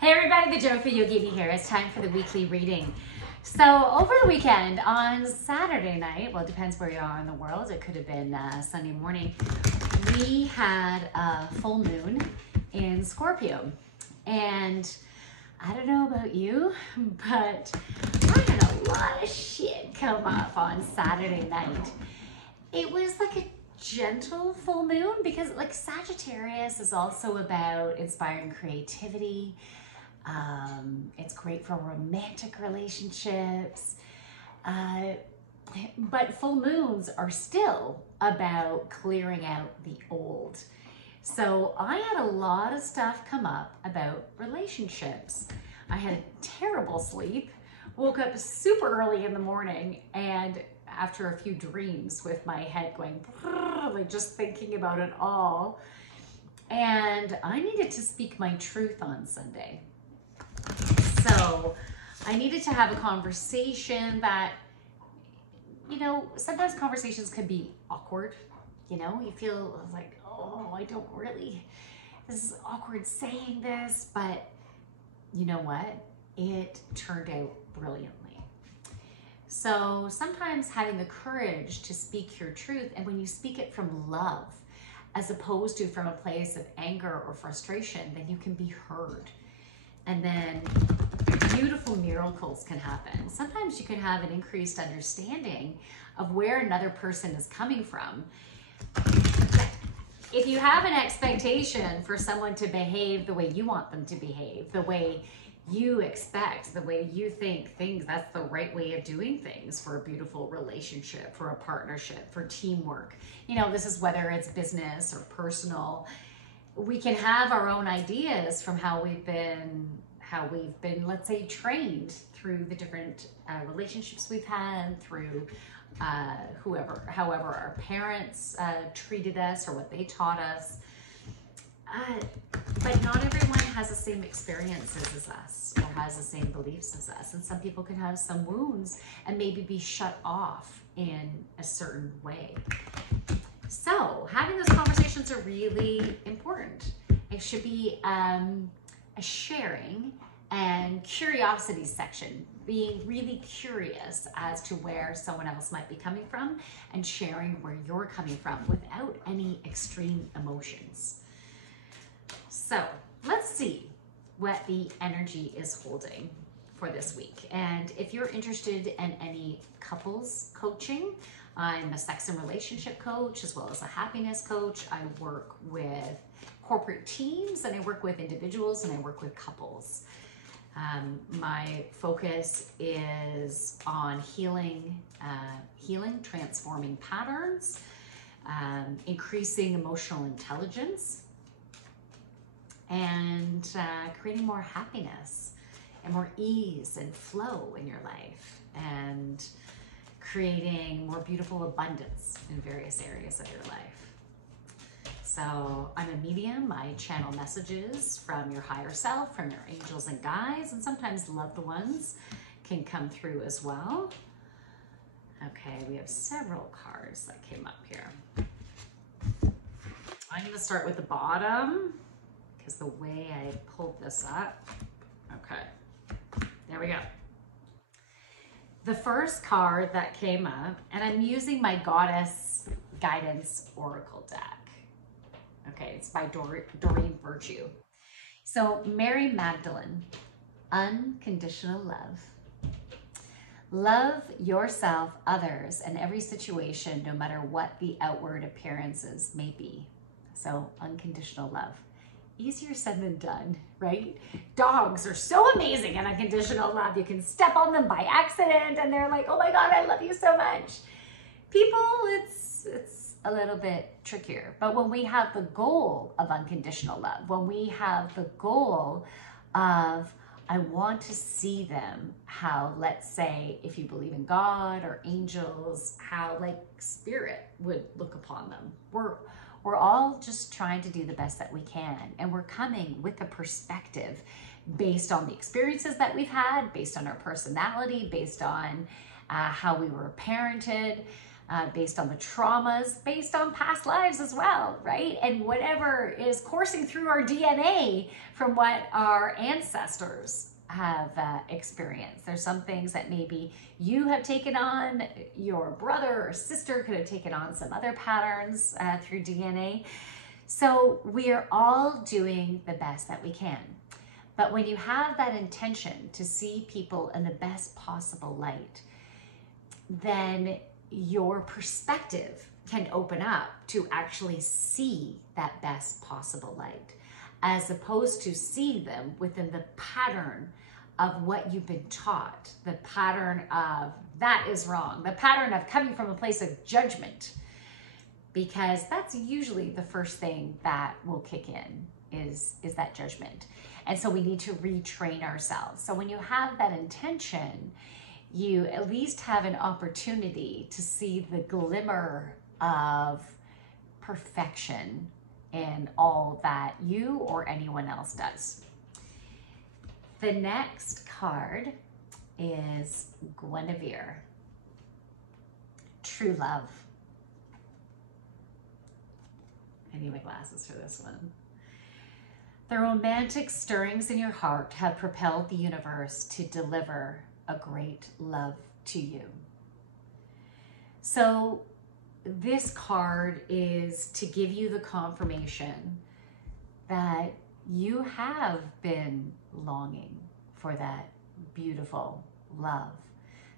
Hey everybody, the Joyful Yogini here. It's time for the weekly reading. So over the weekend, on Saturday night, well, it depends where you are in the world. It could have been Sunday morning. We had a full moon in Scorpio. And I don't know about you, but I had a lot of shit come up on Saturday night. It was like a gentle full moon because like Sagittarius is also about inspiring creativity. It's great for romantic relationships, but full moons are still about clearing out the old. So I had a lot of stuff come up about relationships. I had a terrible sleep, woke up super early in the morning, and after a few dreams with my head going, like just thinking about it all. And I needed to speak my truth on Sunday. So I needed to have a conversation that, you know, sometimes conversations can be awkward. You know, you feel like, oh, I don't really, this is awkward saying this, but you know what? It turned out brilliantly. So sometimes having the courage to speak your truth, and when you speak it from love, as opposed to from a place of anger or frustration, then you can be heard. And then beautiful miracles can happen. Sometimes you can have an increased understanding of where another person is coming from. If you have an expectation for someone to behave the way you want them to behave, the way you expect, the way you think things, that's the right way of doing things for a beautiful relationship, for a partnership, for teamwork. You know, this is whether it's business or personal. We can have our own ideas from how we've been, let's say, trained through the different relationships we've had, through however our parents treated us or what they taught us. But not everyone has the same experiences as us or has the same beliefs as us. And some people can have some wounds and maybe be shut off in a certain way. So having those conversations are really important. It should be a sharing and curiosity section, being really curious as to where someone else might be coming from and sharing where you're coming from without any extreme emotions. So let's see what the energy is holding for this week. And if you're interested in any couples coaching, I'm a sex and relationship coach as well as a happiness coach. I work with corporate teams and I work with individuals and I work with couples. My focus is on healing, transforming patterns, increasing emotional intelligence, and creating more happiness and more ease and flow in your life, and creating more beautiful abundance in various areas of your life. So I'm a medium. I channel messages from your higher self, from your angels and guides, and sometimes loved ones can come through as well. Okay, we have several cards that came up here. I'm going to start with the bottom because the way I pulled this up. Okay, there we go. The first card that came up, and I'm using my Goddess Guidance Oracle deck. Okay, it's by Doreen Virtue. So Mary Magdalene, unconditional love. Love yourself, others, and every situation, no matter what the outward appearances may be. So unconditional love. Easier said than done, right? Dogs are so amazing in unconditional love. You can step on them by accident and they're like, oh my God, I love you so much. People, it's a little bit trickier. But when we have the goal of unconditional love, when we have the goal of, I want to see them how, let's say, if you believe in God or angels, how like spirit would look upon them. We're all just trying to do the best that we can. And we're coming with a perspective based on the experiences that we've had, based on our personality, based on how we were parented. based on the traumas, based on past lives as well, right? And whatever is coursing through our DNA from what our ancestors have experienced. There's some things that maybe you have taken on, your brother or sister could have taken on some other patterns through DNA. So we are all doing the best that we can. But when you have that intention to see people in the best possible light, then your perspective can open up to actually see that best possible light, as opposed to see them within the pattern of what you've been taught, the pattern of that is wrong, the pattern of coming from a place of judgment, because that's usually the first thing that will kick in is that judgment. And so we need to retrain ourselves. So when you have that intention, you at least have an opportunity to see the glimmer of perfection in all that you or anyone else does. The next card is Guinevere, True Love. I need my glasses for this one. The romantic stirrings in your heart have propelled the universe to deliver a great love to you. So this card is to give you the confirmation that you have been longing for that beautiful love.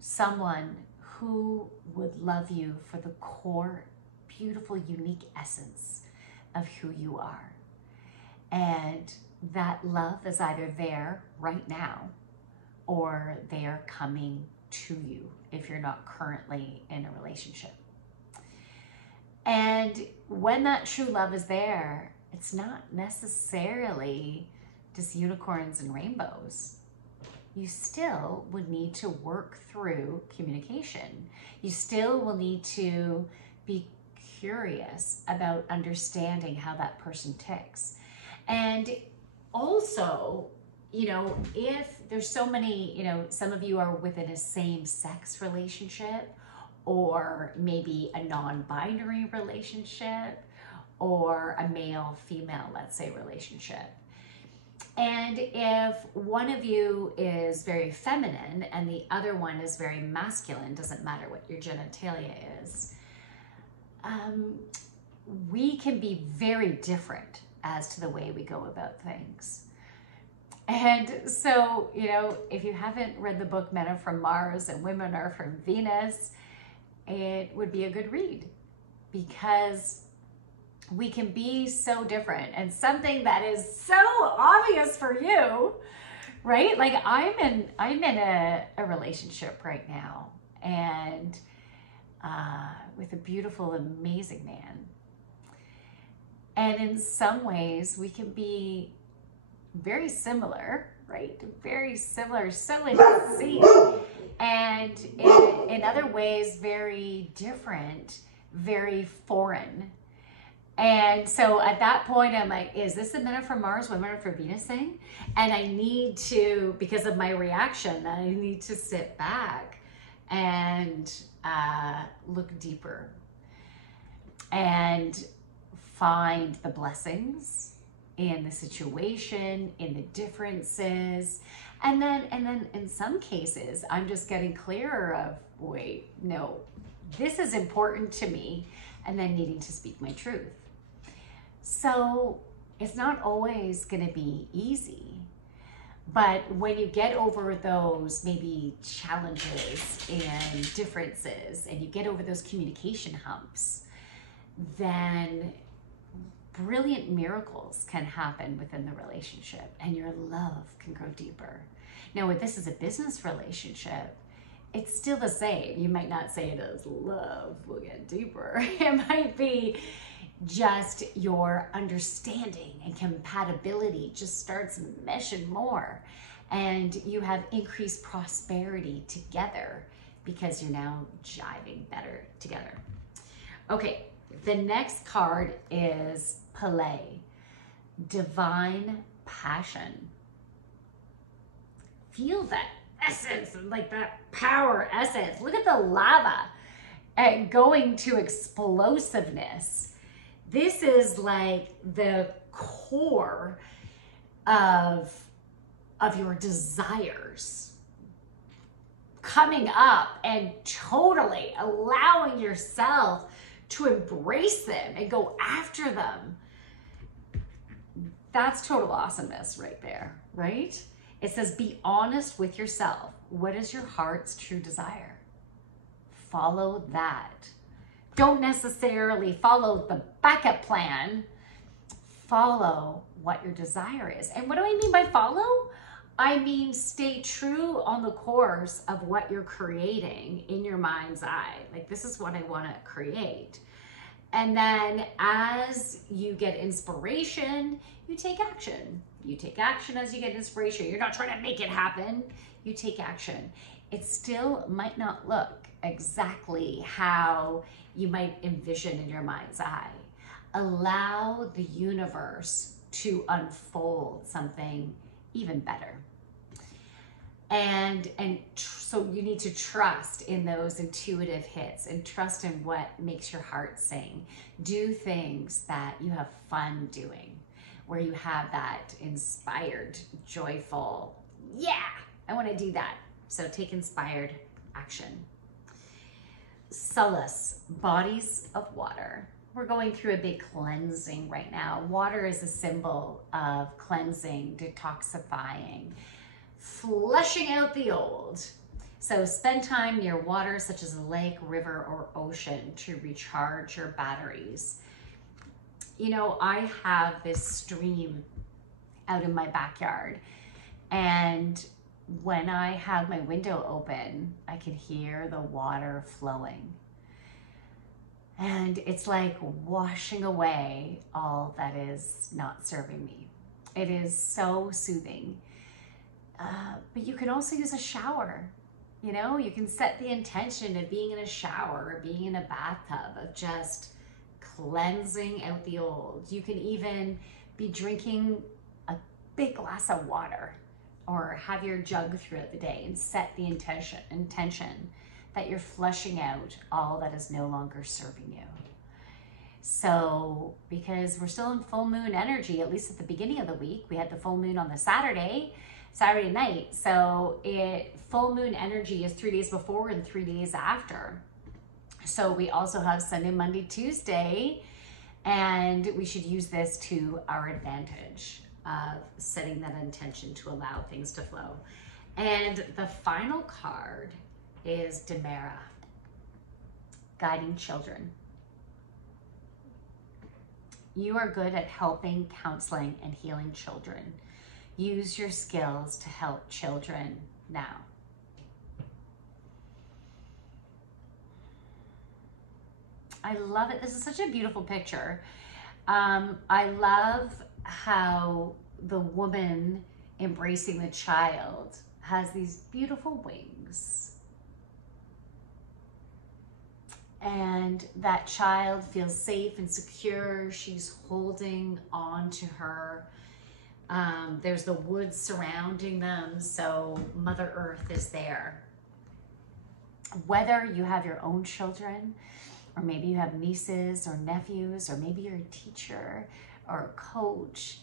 Someone who would love you for the core, beautiful, unique essence of who you are. And that love is either there right now or they are coming to you if you're not currently in a relationship. And when that true love is there, it's not necessarily just unicorns and rainbows. You still would need to work through communication. You still will need to be curious about understanding how that person ticks. And also, you know, if there's so many, you know, some of you are within a same-sex relationship, or maybe a non-binary relationship, or a male-female, let's say, relationship. And if one of you is very feminine and the other one is very masculine, doesn't matter what your genitalia is, we can be very different as to the way we go about things. And so, you know, if you haven't read the book Men Are From Mars and Women Are From Venus, it would be a good read, because we can be so different. And something that is so obvious for you, right? Like I'm in a relationship right now, and with a beautiful, amazing man. And in some ways we can be very similar, right? Very similar, so in sync. And in other ways, very different, very foreign. And so at that point, I'm like, is this the Men Are From Mars, Women Are From Venus thing? And I need to, because of my reaction, I need to sit back and look deeper and find the blessings in the situation, in the differences. And then in some cases, I'm just getting clearer of, wait, no, this is important to me, and then needing to speak my truth. So it's not always going to be easy, but when you get over those maybe challenges and differences, and you get over those communication humps, then brilliant miracles can happen within the relationship, and your love can grow deeper. Now, if this is a business relationship, it's still the same. You might not say it as love will get deeper. It might be just your understanding and compatibility just starts meshing more, and you have increased prosperity together because you're now jiving better together. Okay, the next card is Pele, Divine Passion. Feel that essence, like that power essence. Look at the lava. and going to explosiveness. This is like the core of your desires coming up and totally allowing yourself to embrace them and go after them. That's total awesomeness right there, right? It says, be honest with yourself. What is your heart's true desire? Follow that. Don't necessarily follow the backup plan. Follow what your desire is. And what do I mean by follow? I mean, stay true on the course of what you're creating in your mind's eye. Like, this is what I want to create. And then as you get inspiration, you take action. You take action as you get inspiration. You're not trying to make it happen. You take action. It still might not look exactly how you might envision in your mind's eye. Allow the universe to unfold something even better. And so you need to trust in those intuitive hits and trust in what makes your heart sing. Do things that you have fun doing, where you have that inspired, joyful, yeah, I want to do that. So take inspired action. Solace, bodies of water. We're going through a big cleansing right now. Water is a symbol of cleansing, detoxifying, flushing out the old. So spend time near water such as a lake, river, or ocean to recharge your batteries. You know, I have this stream out in my backyard, and when I have my window open, I can hear the water flowing. And it's like washing away all that is not serving me. It is so soothing. But you can also use a shower. You know, you can set the intention of being in a shower or being in a bathtub, of just cleansing out the old. You can even be drinking a big glass of water or have your jug throughout the day and set the intention that you're flushing out all that is no longer serving you. So, because we're still in full moon energy, at least at the beginning of the week, we had the full moon on the Saturday night. So full moon energy is 3 days before and 3 days after. So we also have Sunday, Monday, Tuesday, and we should use this to our advantage of setting that intention to allow things to flow. And the final card is Demera, guiding children. You are good at helping, counseling, and healing children. Use your skills to help children now. I love it. This is such a beautiful picture. I love how the woman embracing the child has these beautiful wings. And that child feels safe and secure. She's holding on to her. There's the woods surrounding them, so Mother Earth is there. Whether you have your own children, or maybe you have nieces or nephews, or maybe you're a teacher or a coach,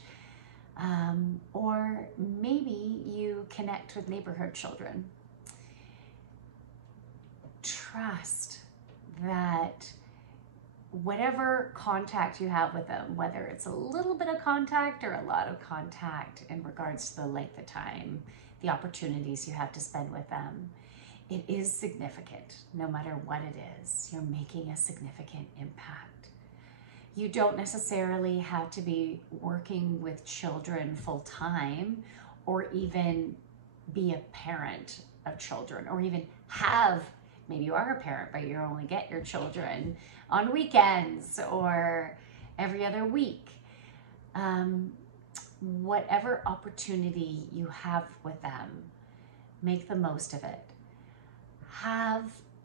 or maybe you connect with neighborhood children. Trust that whatever contact you have with them, whether it's a little bit of contact or a lot of contact in regards to the length of time, the opportunities you have to spend with them, it is significant. No matter what it is, you're making a significant impact. You don't necessarily have to be working with children full time, or even be a parent of children, or even have, maybe you are a parent, but you only get your children on weekends or every other week. Whatever opportunity you have with them, make the most of it.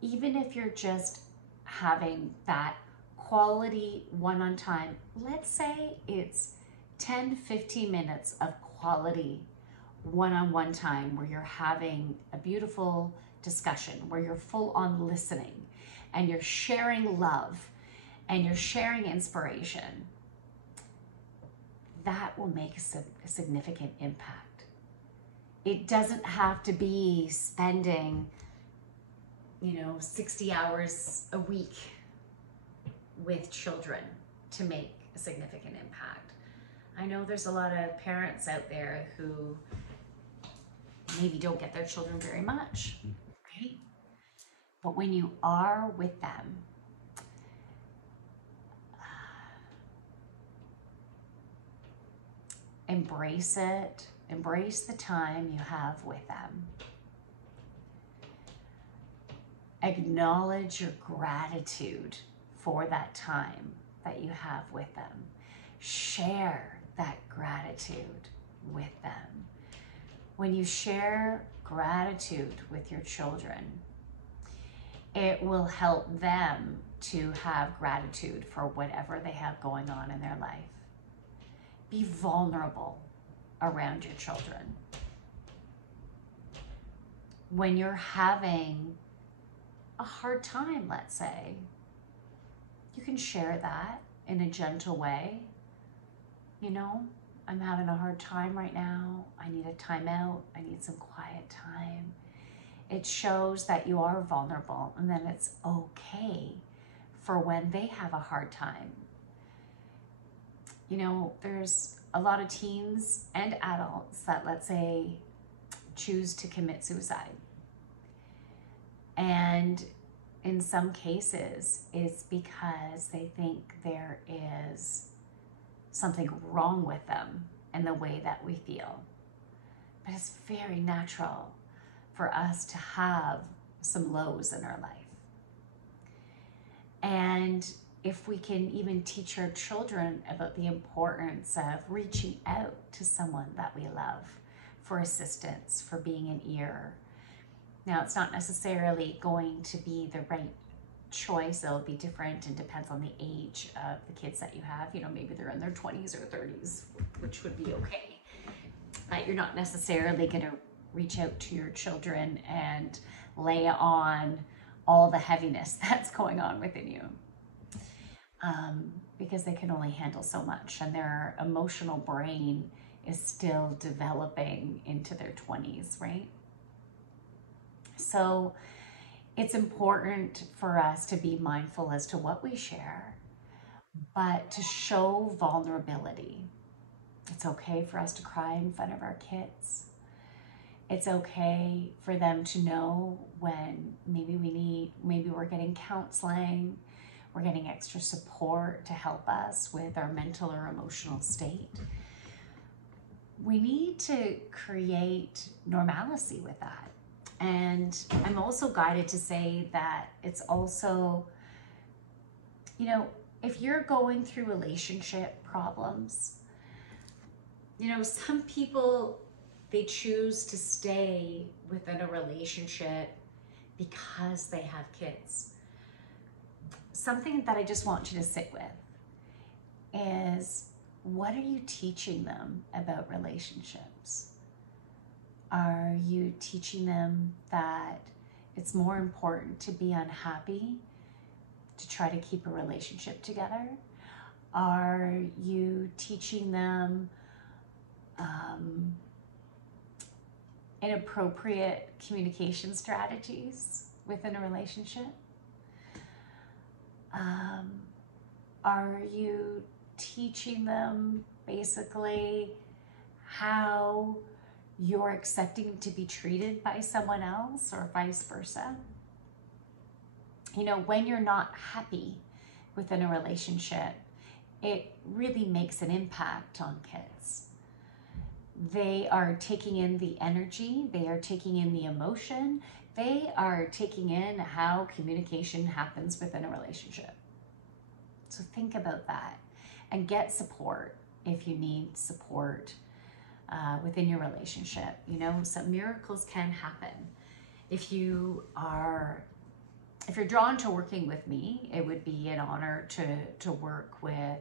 Even if you're just having that quality one-on time, let's say it's 10-15 minutes of quality one-on-one time where you're having a beautiful discussion, where you're full on listening. and you're sharing love and you're sharing inspiration, that will make a significant impact. It doesn't have to be spending, 60 hours a week with children to make a significant impact. I know there's a lot of parents out there who maybe don't get their children very much, right? But when you are with them, embrace it. Embrace the time you have with them. Acknowledge your gratitude for that time that you have with them. Share that gratitude with them. When you share gratitude with your children, it will help them to have gratitude for whatever they have going on in their life. Be vulnerable around your children. When you're having a hard time, let's say, you can share that in a gentle way. I'm having a hard time right now. I need a timeout. I need some quiet time. It shows that you are vulnerable, and then it's okay for when they have a hard time. There's a lot of teens and adults that, let's say, choose to commit suicide. And in some cases, it's because they think there is something wrong with them and the way that we feel. But it's very natural for us to have some lows in our life. And if we can even teach our children about the importance of reaching out to someone that we love for assistance, for being an ear. Now, it's not necessarily going to be the right choice. It'll be different and depends on the age of the kids that you have. Maybe they're in their 20s or 30s, which would be okay. But you're not necessarily going to reach out to your children and lay on all the heaviness that's going on within you. Because they can only handle so much, and their emotional brain is still developing into their 20s, right? So it's important for us to be mindful as to what we share, but to show vulnerability. It's okay for us to cry in front of our kids. It's okay for them to know when maybe we're getting counseling, we're getting extra support to help us with our mental or emotional state. We need to create normalcy with that. And I'm also guided to say that it's also, if you're going through relationship problems, some people, they choose to stay within a relationship because they have kids. Something that I just want you to sit with is, what are you teaching them about relationships? Are you teaching them that it's more important to be unhappy to try to keep a relationship together? Are you teaching them inappropriate communication strategies within a relationship? Are you teaching them basically how you're accepting to be treated by someone else, or vice versa? When you're not happy within a relationship, it really makes an impact on kids. They are taking in the energy, they are taking in the emotion, they are taking in how communication happens within a relationship. So think about that and get support if you need support within your relationship. Some miracles can happen. If you're drawn to working with me, it would be an honor to work with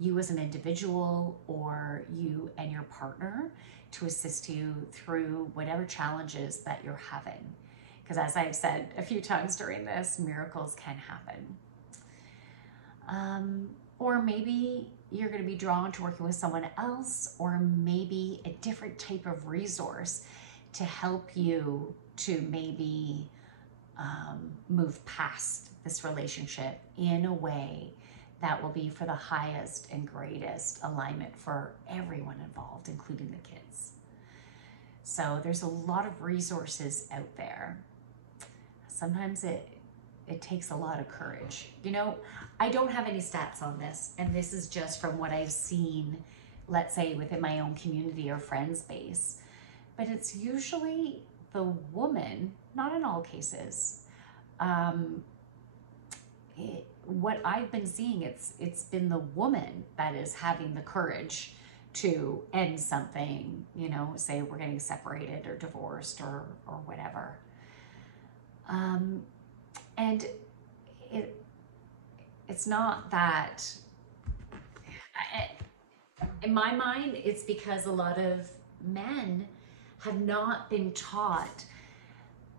you as an individual, or you and your partner, to assist you through whatever challenges that you're having. because as I've said a few times during this, miracles can happen. Or maybe you're going to be drawn to working with someone else, or maybe a different type of resource to help you to maybe move past this relationship in a way that will be for the highest and greatest alignment for everyone involved, including the kids. So there's a lot of resources out there. Sometimes it takes a lot of courage. You know, I don't have any stats on this, and this is just from what I've seen, let's say within my own community or friends base, but it's usually the woman, not in all cases. What I've been seeing, it's been the woman that is having the courage to end something, you know, say we're getting separated or divorced or whatever. And it's not that, in my mind, it's because a lot of men have not been taught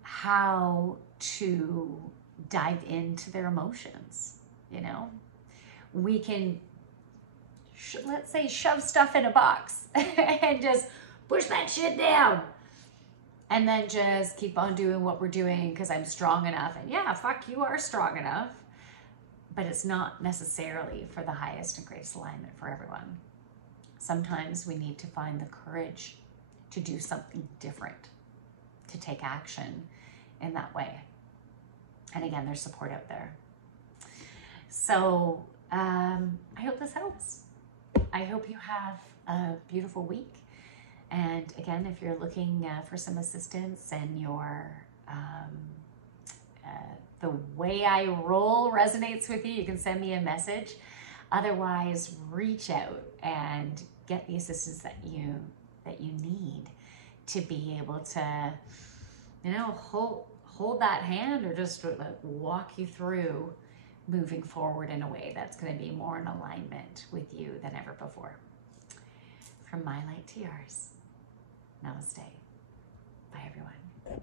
how to dive into their emotions. You know, we can, let's say, shove stuff in a box and just push that shit down. And then just keep on doing what we're doing because I'm strong enough. And yeah, fuck, you are strong enough. But it's not necessarily for the highest and greatest alignment for everyone. Sometimes we need to find the courage to do something different, to take action in that way. And again, there's support out there. So I hope this helps. I hope you have a beautiful week. And again, if you're looking for some assistance and the way I roll resonates with you, you can send me a message. Otherwise, reach out and get the assistance that you need to be able to, you know, hold that hand or just like walk you through moving forward in a way that's going to be more in alignment with you than ever before. From my light to yours. Namaste. Bye, everyone.